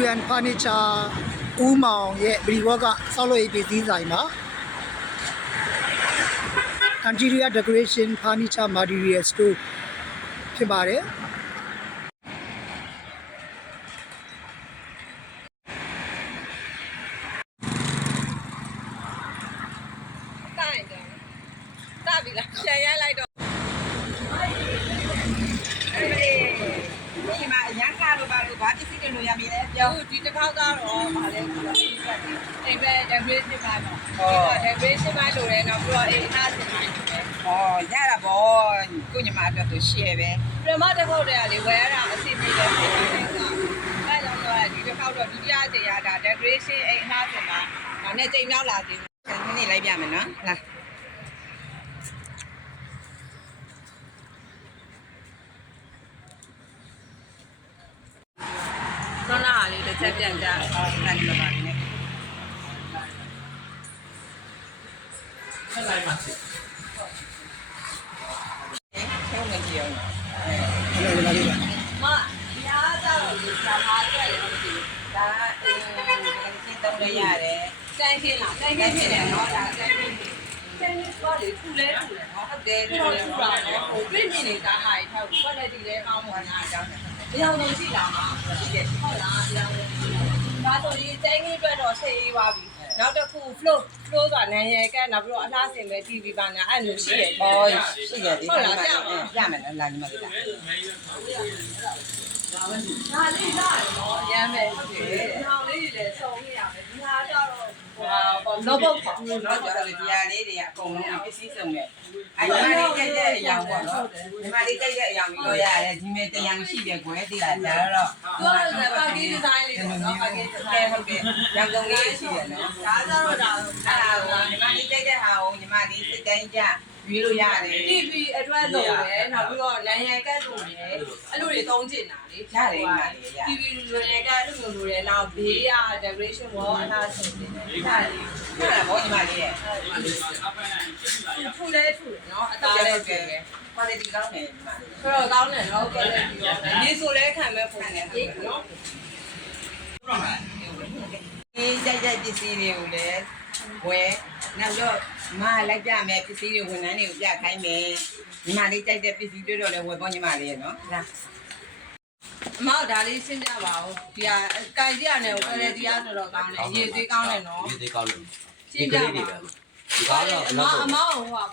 UN Furniture ဦးမောင်ရဲ့ဘရီဝေါကဆောက်လုပ်ရေးပစ္စည်းဆိုင်မှာ Interior Decoration Furniture Material Store ဖြစ်ပါတယ် တာပြီလားပြန်ရိုက်လိုက်တော့ဒီမှာရန်ကားလို့ပါလို့ဘာပစ္စည်းတွေလို့ရပြီလဲပြောဒီတစ်ခေါက်ကတော့ဗာလဲဆိုတော့ဒီဆက်တယ်အိမ်ပဲ decoration ပါတော့ဒီက decoration ပါလို့လည်းတော့ပြီးတော့အိမ်အားစင်ပါရတာပေါ့ကိုညီမအတွက်ဆို share ပဲပြမတစ်ခေါက်တည်းကလေဝယ်ရတာအစီအစဉ်ပဲဖြစ်နေတာအဲကြောင့်တော့ဒီတစ်ခေါက်တော့ဒုတိယကြိမ်ရတာ decoration အိမ်အားစင်ပါဒါနဲ့ကြိမ်နောက်လာသေးတယ်ခဏနေလိုက်ပြမယ်နော်လာဆောင်းလာလေးတစ်ချက်ပြန်ကြနိုင်မှာပါနဲ့ဆက်လိုက်ပါစေဆောင်းနေကြအောင်မဒီအားတော့ဒီစာပါအတွက်လည်းမသိဒါဒီတုံးလေးရတယ်တိုင်းခင်းလားတိုင်းခင်းဖြစ်တယ်နော်ဒါတိုင်းခင်းတိုင်းတော့လေထူလဲနော်ဟုတ်တယ်ထူလဲထူတာနော်ဟိုပြင်းပြင်းနေတာဟာထောက် quality လဲကောင်းပါလားအကြောင်းတရားဝင်ရှိလာမှာရှိတယ်ဟုတ်လားတရားဝင်ဒါဆိုရင်တိုင်းကြီးအတွက်တော့ဆေးရေးပါပြီနောက်တစ်ခု flow ဆိုတာနန်းရဲကနောက်ပြီးတော့အလားစင်ပဲ TV ပါညာအဲ့လိုရှိတယ်ရှိတယ်ဒီမှာရမယ်နော်လာညီမလေးလားဒါလေးလားနော်ရမ်းမယ်ဟုတ်တယ်။နောင်လေးတွေလည်းစုံနေရမယ်။ဒီဟာကျတော့လောဘပေါ့။နော်ကျတော့ဒီဟာလေးတွေကအကုန်လုံးပစ္စည်းစုံတယ်။အဲ့ဒီလေးကြိုက်တဲ့အရာပေါ့နော်။ဒီမှာလေးကြိုက်တဲ့အရာမျိုးလို့ရတယ်။ဒီမဲ့တရားမရှိတယ်ကွယ်သိလား။ဒါတော့သူကပါကီဒီဇိုင်းလေးပေါ့နော်။ပါကီဒီဇိုင်းဟုတ်တယ်။ရောင်စုံလေးရှိတယ်နော်။ဒါကျတော့ဒါညီမလေးကြိုက်တဲ့ဟာကိုညီမလေးစိတ်တိုင်းကြရွေးလို့ရတယ် TV အတွက်လို့ရယ်နောက်ပြီးတော့လမ်းရကတ်လို့ရယ်အဲ့လိုတွေသုံးကျင်တာလေရတယ်မှာလေရ TV လိုရယ်ကအဲ့လိုလိုရယ်နောက်ဘေးက decoration ဘောအလားဆုံးနေတယ်ရတယ်ဟာဘောညီမလေးရယ်ထူလဲထူတယ်နော်အသားလည်းကျယ်တယ် quality ကောင်းတယ်ညီမလေးဆိုတော့ကောင်းတယ်နော် quality ကောင်းတယ်ဒီဆိုလဲခံမဲ့ပုံစံနဲ့နော်ဒီကြိုက်တဲ့ပစ္စည်းတွေကိုလည်းဝယ်နောက်တော့မလိုက်ပြမယ်ပစ္စည်းတွေဝန်ထမ်းတွေကိုပြခိုင်းမယ်ညီမလေးကြိုက်တဲ့ပစ္စည်းတွေတော့လည်းဝယ်ပေါ့ညီမလေးရနော်လားအမေဒါလေးရှင်းပြပါဦးဒီဟာကိုင်ကြရနဲ့ကိုလည်းတရားတော်တော်ကောင်းတယ်ရေသေးကောင်းတယ်နော်ရေသေးကောင်းလို့ ရှင်းပြပါဒီကားတော့အမေဟိုပါ